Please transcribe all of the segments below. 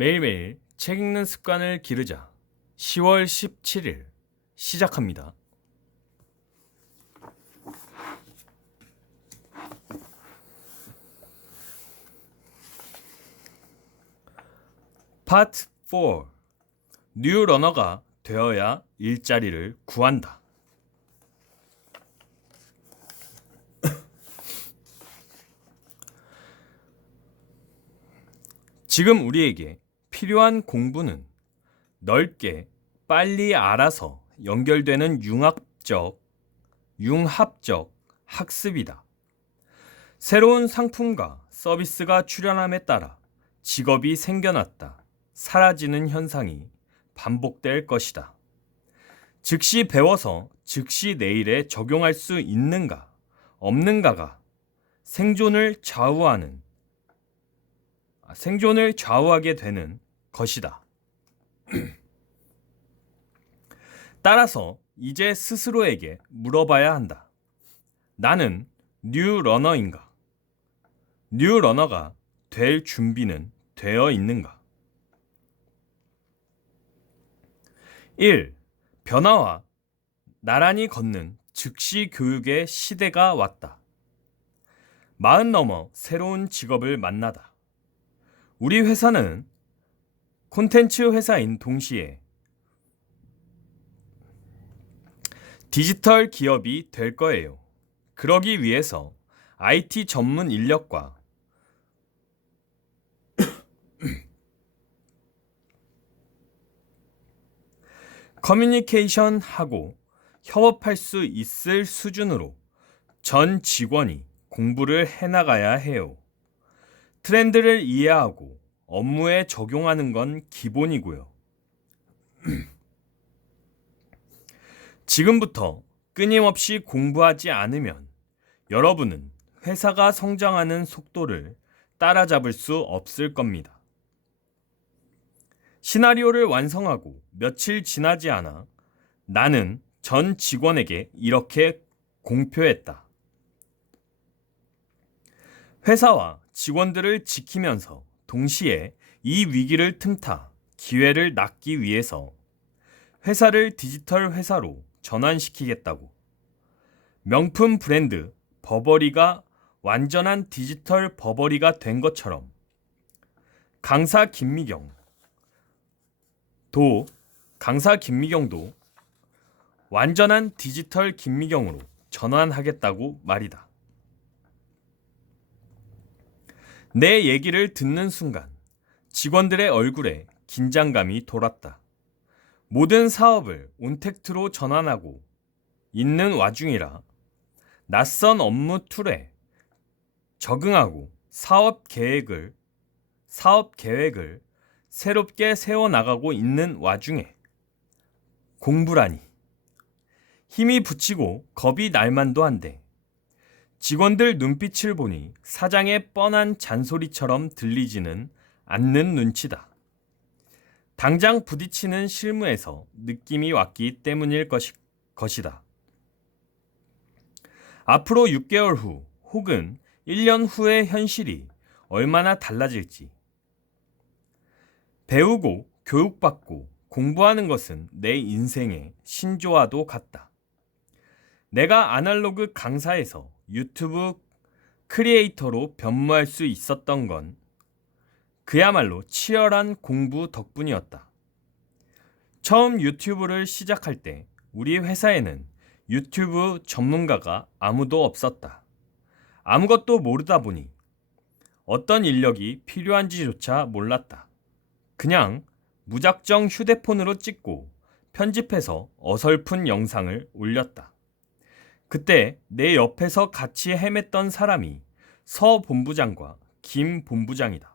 매일매일 책 읽는 습관을 기르자. 10월 17일 시작합니다. 파트 4. 뉴 러너가 되어야 일자리를 구한다. 지금 우리에게 필요한 공부는 넓게 빨리 알아서 연결되는 융합적 학습이다. 새로운 상품과 서비스가 출현함에 따라 직업이 생겨났다, 사라지는 현상이 반복될 것이다. 즉시 배워서 즉시 내일에 적용할 수 있는가, 없는가가 생존을 좌우하게 되는 것이다. 따라서 이제 스스로에게 물어봐야 한다. 나는 뉴 러너인가? 뉴 러너가 될 준비는 되어 있는가? 1. 변화와 나란히 걷는 즉시 교육의 시대가 왔다. 40 넘어 새로운 직업을 만나다. 우리 회사는 콘텐츠 회사인 동시에 디지털 기업이 될 거예요. 그러기 위해서 IT 전문 인력과 커뮤니케이션하고 협업할 수 있을 수준으로 전 직원이 공부를 해나가야 해요. 트렌드를 이해하고 업무에 적용하는 건 기본이고요. 지금부터 끊임없이 공부하지 않으면 여러분은 회사가 성장하는 속도를 따라잡을 수 없을 겁니다. 시나리오를 완성하고 며칠 지나지 않아 나는 전 직원에게 이렇게 공표했다. 회사와 직원들을 지키면서 동시에 이 위기를 틈타 기회를 낳기 위해서 회사를 디지털 회사로 전환시키겠다고. 명품 브랜드 버버리가 완전한 디지털 버버리가 된 것처럼 강사 김미경도 완전한 디지털 김미경으로 전환하겠다고 말이다. 내 얘기를 듣는 순간 직원들의 얼굴에 긴장감이 돌았다. 모든 사업을 온택트로 전환하고 있는 와중이라 낯선 업무 툴에 적응하고 사업 계획을 새롭게 세워나가고 있는 와중에 공부라니. 힘이 붙이고 겁이 날 만도 한데 직원들 눈빛을 보니 사장의 뻔한 잔소리처럼 들리지는 않는 눈치다. 당장 부딪히는 실무에서 느낌이 왔기 때문일 것이다. 앞으로 6개월 후 혹은 1년 후의 현실이 얼마나 달라질지. 배우고 교육받고 공부하는 것은 내 인생의 신조와도 같다. 내가 아날로그 강사에서 유튜브 크리에이터로 변모할 수 있었던 건 그야말로 치열한 공부 덕분이었다. 처음 유튜브를 시작할 때 우리 회사에는 유튜브 전문가가 아무도 없었다. 아무것도 모르다 보니 어떤 인력이 필요한지조차 몰랐다. 그냥 무작정 휴대폰으로 찍고 편집해서 어설픈 영상을 올렸다. 그때 내 옆에서 같이 헤맸던 사람이 서 본부장과 김 본부장이다.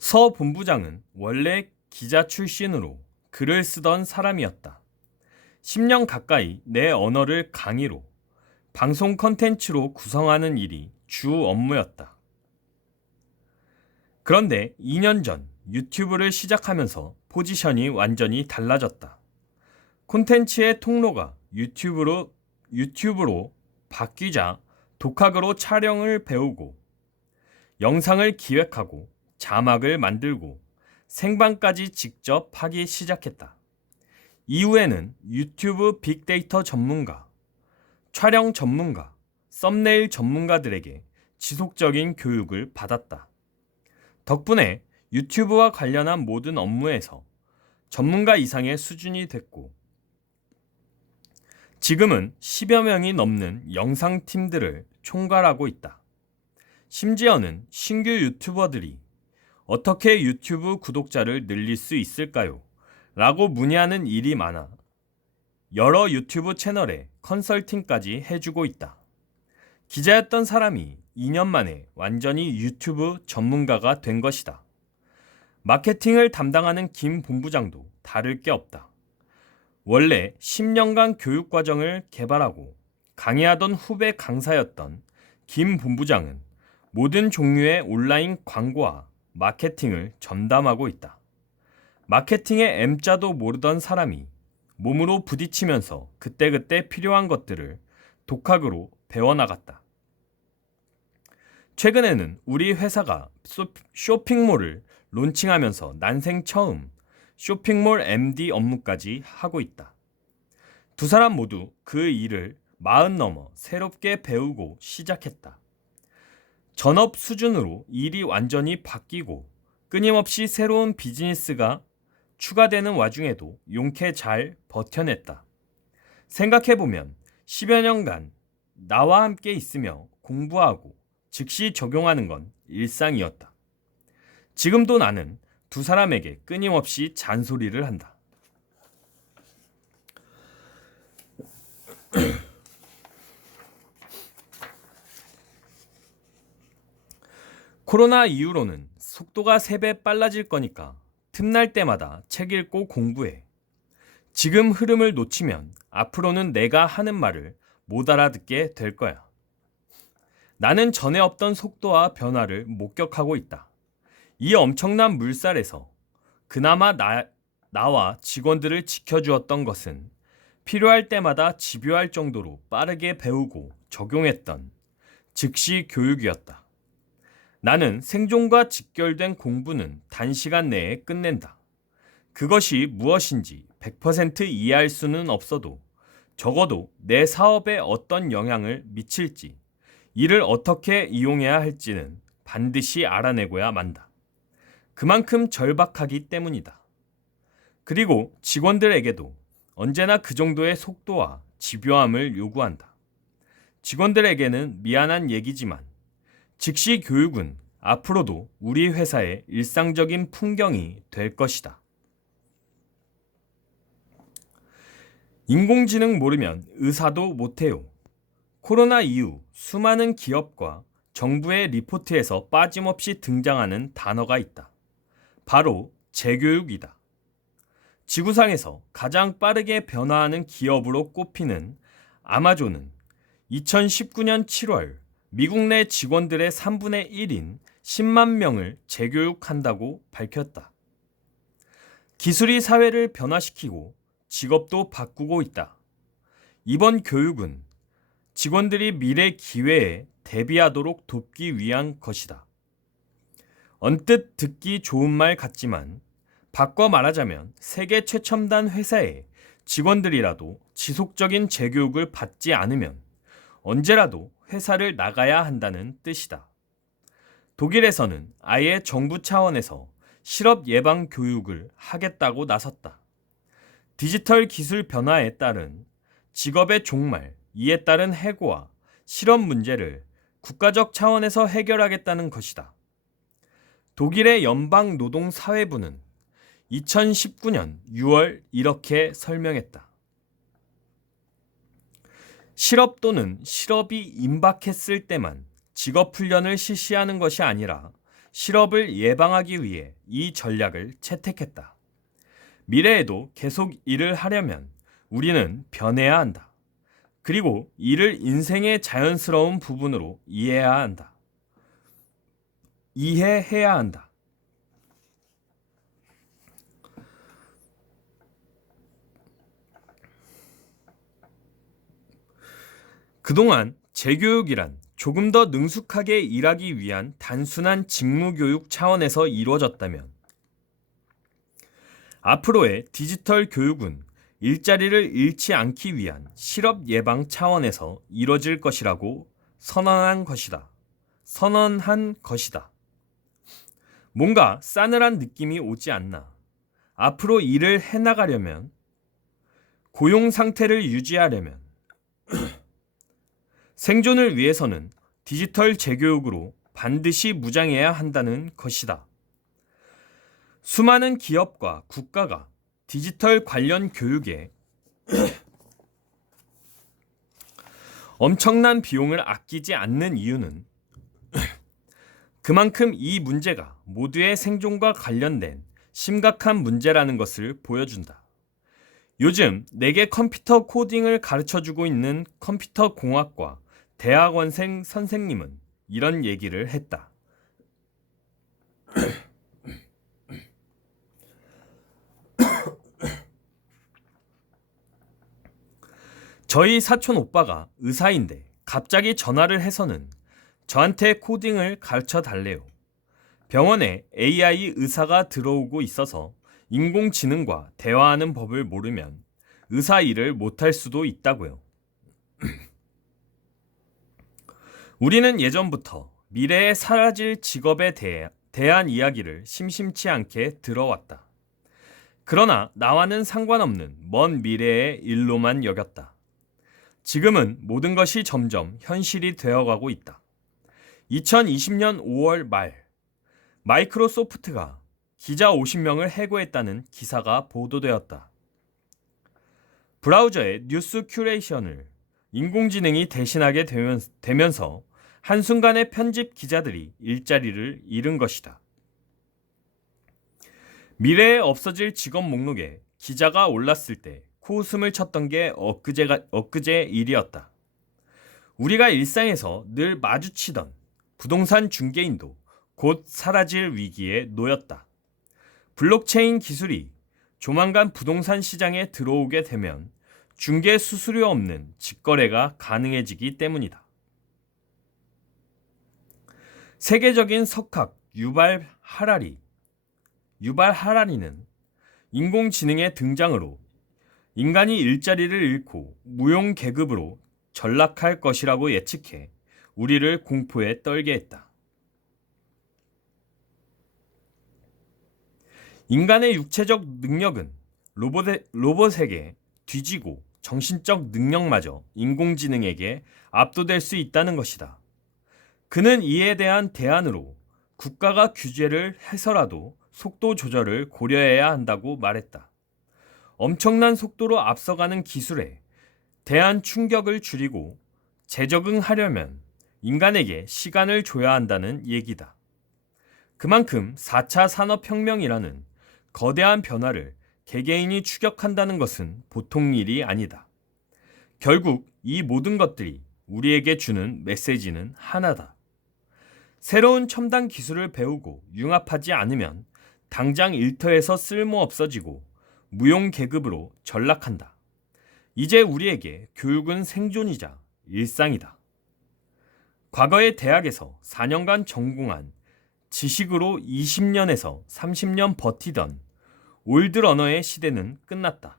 서 본부장은 원래 기자 출신으로 글을 쓰던 사람이었다. 10년 가까이 내 언어를 강의로, 방송 컨텐츠로 구성하는 일이 주 업무였다. 그런데 2년 전 유튜브를 시작하면서 포지션이 완전히 달라졌다. 콘텐츠의 통로가 유튜브로 바뀌자 독학으로 촬영을 배우고 영상을 기획하고 자막을 만들고 생방까지 직접 하기 시작했다. 이후에는 유튜브 빅데이터 전문가, 촬영 전문가, 썸네일 전문가들에게 지속적인 교육을 받았다. 덕분에 유튜브와 관련한 모든 업무에서 전문가 이상의 수준이 됐고, 지금은 10여 명이 넘는 영상팀들을 총괄하고 있다. 심지어는 신규 유튜버들이 어떻게 유튜브 구독자를 늘릴 수 있을까요? 라고 문의하는 일이 많아 여러 유튜브 채널에 컨설팅까지 해주고 있다. 기자였던 사람이 2년 만에 완전히 유튜브 전문가가 된 것이다. 마케팅을 담당하는 김 본부장도 다를 게 없다. 원래 10년간 교육과정을 개발하고 강의하던 후배 강사였던 김 본부장은 모든 종류의 온라인 광고와 마케팅을 전담하고 있다. 마케팅의 M자도 모르던 사람이 몸으로 부딪히면서 그때그때 필요한 것들을 독학으로 배워나갔다. 최근에는 우리 회사가 쇼핑몰을 론칭하면서 난생 처음 쇼핑몰 MD 업무까지 하고 있다. 두 사람 모두 그 일을 40 넘어 새롭게 배우고 시작했다. 전업 수준으로 일이 완전히 바뀌고 끊임없이 새로운 비즈니스가 추가되는 와중에도 용케 잘 버텨냈다. 생각해보면 10여 년간 나와 함께 있으며 공부하고 즉시 적용하는 건 일상이었다. 지금도 나는 두 사람에게 끊임없이 잔소리를 한다. 코로나 이후로는 속도가 3배 빨라질 거니까 틈날 때마다 책 읽고 공부해. 지금 흐름을 놓치면 앞으로는 내가 하는 말을 못 알아듣게 될 거야. 나는 전에 없던 속도와 변화를 목격하고 있다. 이 엄청난 물살에서 그나마 나와 직원들을 지켜주었던 것은 필요할 때마다 집요할 정도로 빠르게 배우고 적용했던 즉시 교육이었다. 나는 생존과 직결된 공부는 단시간 내에 끝낸다. 그것이 무엇인지 100% 이해할 수는 없어도 적어도 내 사업에 어떤 영향을 미칠지, 이를 어떻게 이용해야 할지는 반드시 알아내고야 만다. 그만큼 절박하기 때문이다. 그리고 직원들에게도 언제나 그 정도의 속도와 집요함을 요구한다. 직원들에게는 미안한 얘기지만 즉시 교육은 앞으로도 우리 회사의 일상적인 풍경이 될 것이다. 인공지능 모르면 의사도 못해요. 코로나 이후 수많은 기업과 정부의 리포트에서 빠짐없이 등장하는 단어가 있다. 바로 재교육이다. 지구상에서 가장 빠르게 변화하는 기업으로 꼽히는 아마존은 2019년 7월 미국 내 직원들의 3분의 1인 10만 명을 재교육한다고 밝혔다. 기술이 사회를 변화시키고 직업도 바꾸고 있다. 이번 교육은 직원들이 미래 기회에 대비하도록 돕기 위한 것이다. 언뜻 듣기 좋은 말 같지만 바꿔 말하자면 세계 최첨단 회사의 직원들이라도 지속적인 재교육을 받지 않으면 언제라도 회사를 나가야 한다는 뜻이다. 독일에서는 아예 정부 차원에서 실업 예방 교육을 하겠다고 나섰다. 디지털 기술 변화에 따른 직업의 종말, 이에 따른 해고와 실업 문제를 국가적 차원에서 해결하겠다는 것이다. 독일의 연방노동사회부는 2019년 6월 이렇게 설명했다. 실업 또는 실업이 임박했을 때만 직업훈련을 실시하는 것이 아니라 실업을 예방하기 위해 이 전략을 채택했다. 미래에도 계속 일을 하려면 우리는 변해야 한다. 그리고 이를 인생의 자연스러운 부분으로 이해해야 한다. 그동안 재교육이란 조금 더 능숙하게 일하기 위한 단순한 직무교육 차원에서 이루어졌다면 앞으로의 디지털 교육은 일자리를 잃지 않기 위한 실업 예방 차원에서 이뤄질 것이라고 선언한 것이다. 뭔가 싸늘한 느낌이 오지 않나. 앞으로 일을 해나가려면, 고용 상태를 유지하려면, 생존을 위해서는 디지털 재교육으로 반드시 무장해야 한다는 것이다. 수많은 기업과 국가가 디지털 관련 교육에 엄청난 비용을 아끼지 않는 이유는 그만큼 이 문제가 모두의 생존과 관련된 심각한 문제라는 것을 보여준다. 요즘 내게 컴퓨터 코딩을 가르쳐주고 있는 컴퓨터 공학과 대학원생 선생님은 이런 얘기를 했다. 저희 사촌 오빠가 의사인데 갑자기 전화를 해서는 저한테 코딩을 가르쳐 달래요. 병원에 AI 의사가 들어오고 있어서 인공지능과 대화하는 법을 모르면 의사 일을 못할 수도 있다고요. 우리는 예전부터 미래에 사라질 직업에 대한 이야기를 심심치 않게 들어왔다. 그러나 나와는 상관없는 먼 미래의 일로만 여겼다. 지금은 모든 것이 점점 현실이 되어가고 있다. 2020년 5월 말, 마이크로소프트가 기자 50명을 해고했다는 기사가 보도되었다. 브라우저의 뉴스 큐레이션을 인공지능이 대신하게 되면서 한순간에 편집 기자들이 일자리를 잃은 것이다. 미래에 없어질 직업 목록에 기자가 올랐을 때 코웃음을 쳤던 게 엊그제 일이었다. 우리가 일상에서 늘 마주치던 부동산 중개인도 곧 사라질 위기에 놓였다. 블록체인 기술이 조만간 부동산 시장에 들어오게 되면 중개 수수료 없는 직거래가 가능해지기 때문이다. 세계적인 석학 유발 하라리는 인공지능의 등장으로 인간이 일자리를 잃고 무용 계급으로 전락할 것이라고 예측해 우리를 공포에 떨게 했다. 인간의 육체적 능력은 로봇에게 뒤지고 정신적 능력마저 인공지능에게 압도될 수 있다는 것이다. 그는 이에 대한 대안으로 국가가 규제를 해서라도 속도 조절을 고려해야 한다고 말했다. 엄청난 속도로 앞서가는 기술에 대한 충격을 줄이고 재적응하려면 인간에게 시간을 줘야 한다는 얘기다. 그만큼 4차 산업혁명이라는 거대한 변화를 개개인이 추격한다는 것은 보통 일이 아니다. 결국 이 모든 것들이 우리에게 주는 메시지는 하나다. 새로운 첨단 기술을 배우고 융합하지 않으면 당장 일터에서 쓸모 없어지고 무용 계급으로 전락한다. 이제 우리에게 교육은 생존이자 일상이다. 과거의 대학에서 4년간 전공한 지식으로 20년에서 30년 버티던 올드러너의 시대는 끝났다.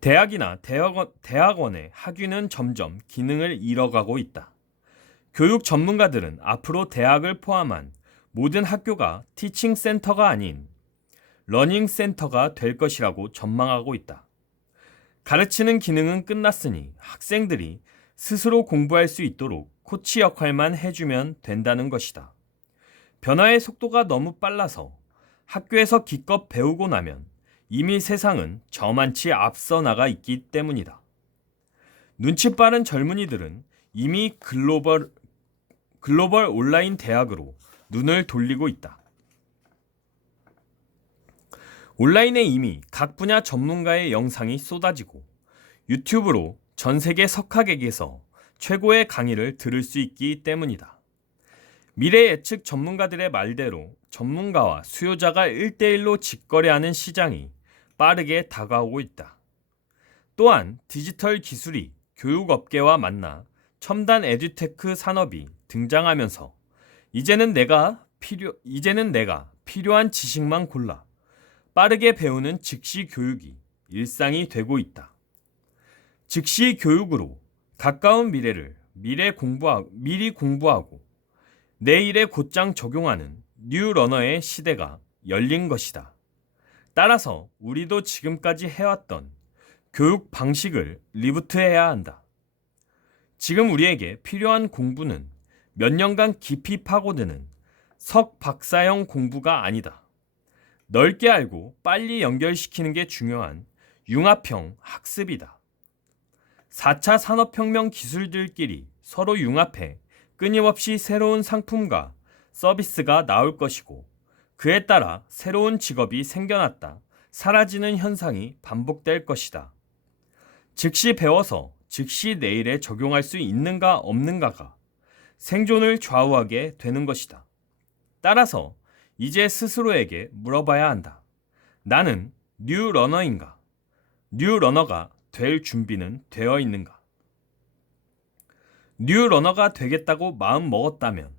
대학이나 대학원의 학위는 점점 기능을 잃어가고 있다. 교육 전문가들은 앞으로 대학을 포함한 모든 학교가 티칭 센터가 아닌 러닝 센터가 될 것이라고 전망하고 있다. 가르치는 기능은 끝났으니 학생들이 스스로 공부할 수 있도록 코치 역할만 해주면 된다는 것이다. 변화의 속도가 너무 빨라서 학교에서 기껏 배우고 나면 이미 세상은 저만치 앞서 나가 있기 때문이다. 눈치 빠른 젊은이들은 이미 글로벌 온라인 대학으로 눈을 돌리고 있다. 온라인에 이미 각 분야 전문가의 영상이 쏟아지고 유튜브로 전 세계 석학에게서 최고의 강의를 들을 수 있기 때문이다. 미래 예측 전문가들의 말대로 전문가와 수요자가 1대1로 직거래하는 시장이 빠르게 다가오고 있다. 또한 디지털 기술이 교육업계와 만나 첨단 에듀테크 산업이 등장하면서 이제는 내가 필요한 지식만 골라 빠르게 배우는 즉시 교육이 일상이 되고 있다. 즉시 교육으로 가까운 미래를 미리 공부하고 내일에 곧장 적용하는 뉴러너의 시대가 열린 것이다. 따라서 우리도 지금까지 해왔던 교육 방식을 리부트해야 한다. 지금 우리에게 필요한 공부는 몇 년간 깊이 파고드는 석박사형 공부가 아니다. 넓게 알고 빨리 연결시키는 게 중요한 융합형 학습이다. 4차 산업혁명 기술들끼리 서로 융합해 끊임없이 새로운 상품과 서비스가 나올 것이고 그에 따라 새로운 직업이 생겨났다 사라지는 현상이 반복될 것이다. 즉시 배워서 즉시 내일에 적용할 수 있는가 없는가가 생존을 좌우하게 되는 것이다. 따라서 이제 스스로에게 물어봐야 한다. 나는 뉴러너인가? 뉴러너가 될 준비는 되어 있는가? 뉴러너가 되겠다고 마음 먹었다면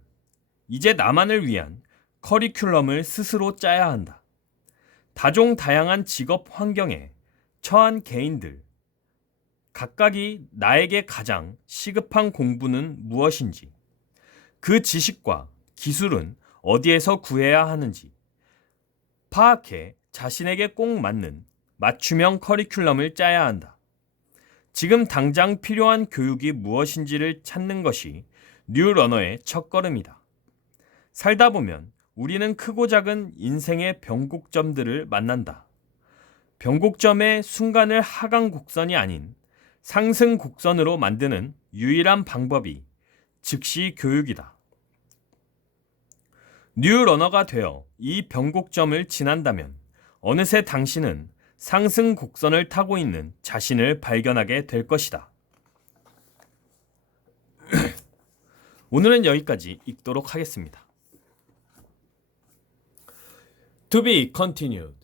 이제 나만을 위한 커리큘럼을 스스로 짜야 한다. 다종다양한 직업 환경에 처한 개인들, 각각이 나에게 가장 시급한 공부는 무엇인지, 그 지식과 기술은 어디에서 구해야 하는지 파악해 자신에게 꼭 맞는 맞춤형 커리큘럼을 짜야 한다. 지금 당장 필요한 교육이 무엇인지를 찾는 것이 뉴러너의 첫걸음이다. 살다 보면 우리는 크고 작은 인생의 변곡점들을 만난다. 변곡점의 순간을 하강 곡선이 아닌 상승 곡선으로 만드는 유일한 방법이 즉시 교육이다. 뉴러너가 되어 이 변곡점을 지난다면 어느새 당신은 상승 곡선을 타고 있는 자신을 발견하게 될 것이다. 오늘은 여기까지 읽도록 하겠습니다. To be continued.